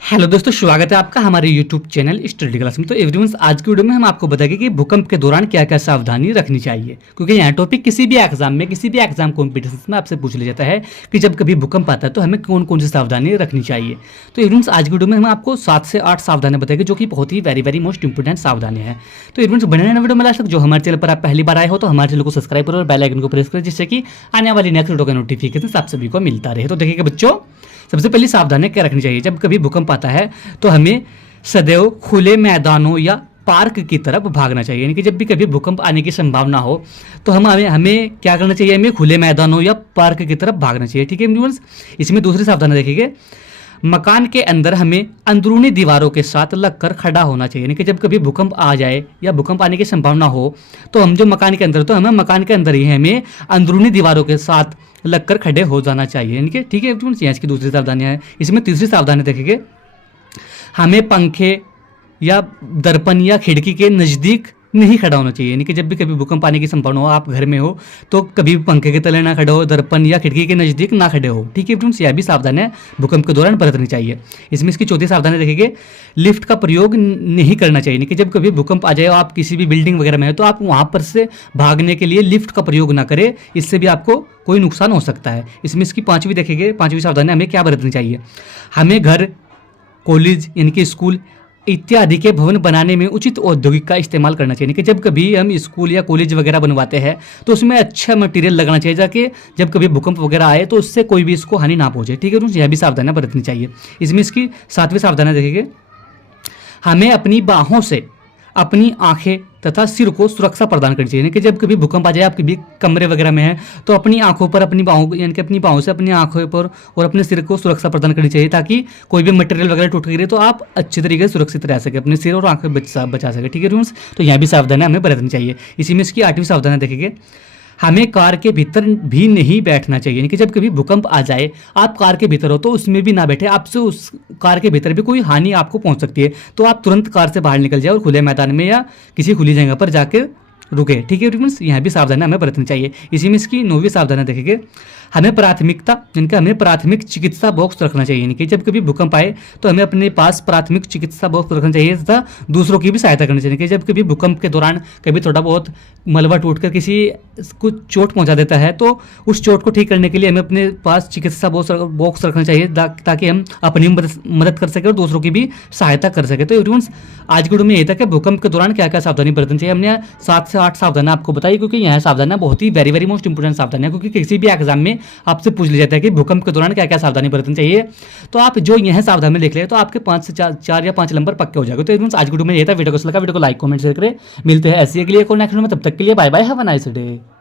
Hello दोस्तों, स्वागत है आपका हमारे यूट्यूब चैनल स्टडी क्लास में। तो एवरीवन, आज की वीडियो में हम आपको बताएंगे कि भूकंप के दौरान क्या क्या सावधानी रखनी चाहिए, क्योंकि यहाँ टॉपिक किसी भी एग्जाम कॉम्पिटिशन में आपसे पूछ लिया जाता है कि जब कभी भूकंप आता है तो हमें कौन कौन सी सावधानी रखनी चाहिए। तो एवरीवन, आज की वीडियो में हम आपको 7 से 8 सावधानी बताएंगे जो कि बहुत ही वेरी मोस्ट इंपोर्टेंट सावधानी है। तो एवरीवन, बने रहना वीडियो में लास्ट तक। जो हमारे चैनल पर आप पहली बार आए हो तो हमारे चैनल को सब्सक्राइब करो और बेल आइकन को प्रेस करें, जिससे कि आने वाली नेक्स्ट वीडियो का नोटिफिकेशन आप सभी को मिलता रहे। तो देखिए बच्चों, सबसे पहली सावधानी क्या रखनी चाहिए जब कभी भूकंप आता है तो हमें सदैव खुले मैदानों या पार्क की तरफ भागना चाहिए। यानी कि जब भी कभी भूकंप आने की संभावना हो तो हमें क्या करना चाहिए, हमें खुले मैदानों या पार्क की तरफ भागना चाहिए। ठीक है व्यूअर्स, इसमें दूसरी सावधानी देखिए, मकान के अंदर हमें अंदरूनी दीवारों के साथ लगकर खड़ा होना चाहिए। यानी कि जब कभी भूकंप आ जाए या भूकंप आने की संभावना हो तो हम जो मकान के अंदर, तो हमें मकान के अंदर ही हमें अंदरूनी दीवारों के साथ लगकर खड़े हो जाना चाहिए। यानी कि ठीक है, इसकी दूसरी सावधानियाँ है। इसमें तीसरी सावधानी देखेंगे, हमें पंखे या दर्पण या खिड़की के नज़दीक नहीं खड़ा होना चाहिए। यानी कि जब भी कभी भूकंप आने की संभावना हो, आप घर में हो तो कभी भी पंखे के तले ना खड़े हो, दर्पण या खिड़की के नज़दीक ना खड़े हो। ठीक है फ्रेंड्स, यह भी सावधानी भूकंप के दौरान बरतनी चाहिए। इसमें इसकी चौथी सावधानी देखेंगे, लिफ्ट का प्रयोग नहीं करना चाहिए। यानी कि जब कभी भूकंप आ जाए, आप किसी भी बिल्डिंग वगैरह में है तो आप वहाँ पर से भागने के लिए लिफ्ट का प्रयोग ना करें, इससे भी आपको कोई नुकसान हो सकता है। इसमें इसकी पाँचवीं देखेंगे, पाँचवीं सावधानी हमें क्या बरतनी चाहिए, हमें घर, कॉलेज यानी कि स्कूल इत्यादि के भवन बनाने में उचित औद्योगिक का इस्तेमाल करना चाहिए। कि जब कभी हम स्कूल या कॉलेज वगैरह बनवाते हैं तो उसमें अच्छा मटेरियल लगाना चाहिए, ताकि जब कभी भूकंप वगैरह आए तो उससे कोई भी इसको हानि ना पहुंचे। ठीक है दोस्तों, यह भी सावधानियां बरतनी चाहिए। इसमें इसकी सातवीं सावधानी देखेंगे, हमें अपनी बाहों से अपनी आंखें तथा सिर को सुरक्षा प्रदान करनी चाहिए। यानी कि जब कभी भूकंप आ जाए, आप कभी कमरे वगैरह में है तो अपनी आंखों पर, अपनी बाहों यानी कि अपनी बाहों से अपनी आंखों पर और अपने सिर को सुरक्षा प्रदान करनी चाहिए, ताकि कोई भी मटेरियल वगैरह टूट गिरे तो आप अच्छी तरीके से सुरक्षित रह सके, अपने सिर और आंखें बचा सके। ठीक है रूम्स, तो यहाँ भी सावधानी हमें बरतनी चाहिए। इसी में इसकी 8वीं सावधानी देखेंगे, हमें कार के भीतर भी नहीं बैठना चाहिए। यानी कि जब कभी भूकंप आ जाए, आप कार के भीतर हो तो उसमें भी ना बैठे, आपसे उस कार के भीतर भी कोई हानि आपको पहुंच सकती है। तो आप तुरंत कार से बाहर निकल जाए और खुले मैदान में या किसी खुली जगह पर जाकर रुके। ठीक है फ्रेंड्स, यहाँ भी सावधानी हमें बरतनी चाहिए। इसी में इसकी 9वीं सावधानी देखेंगे, हमें प्राथमिक चिकित्सा बॉक्स रखना चाहिए। यानी कि जब कभी भूकंप आए तो हमें अपने पास प्राथमिक चिकित्सा बॉक्स रखना चाहिए तथा दूसरों की भी सहायता करनी चाहिए। कि जब कभी भूकंप के दौरान कभी थोड़ा बहुत मलबा टूटकर किसी को चोट पहुंचा देता है तो उस चोट को ठीक करने के लिए हमें अपने पास चिकित्सा बॉक्स रखना चाहिए, ताकि हम अपनी मदद कर सकें और दूसरों की भी सहायता कर सकें। तो एवरीवन, आज की वीडियो में यही था कि भूकंप के दौरान क्या क्या सावधानी बरतनी चाहिए। हमने 7 से 8 सावधानी आपको बताई, क्योंकि यह सावधानियां बहुत ही वेरी मोस्ट इंपोर्टेंट सावधानी है, क्योंकि किसी भी एग्जाम में आपसे पूछ लिया जाता है कि भूकंप के दौरान क्या क्या सावधानी बरतनी चाहिए। तो आप जो यह सावधानी में लिख ले तो आपके 5 से 4 या 5 नंबर पक्के हो जाएंगे। तो आज की वीडियो में यही था। वीडियो को लाइक कमेंट शेयर करें। मिलते हैं ऐसी अगली एक और नेक्स्ट वीडियो में, तब तक के लिए bye bye, have a nice day.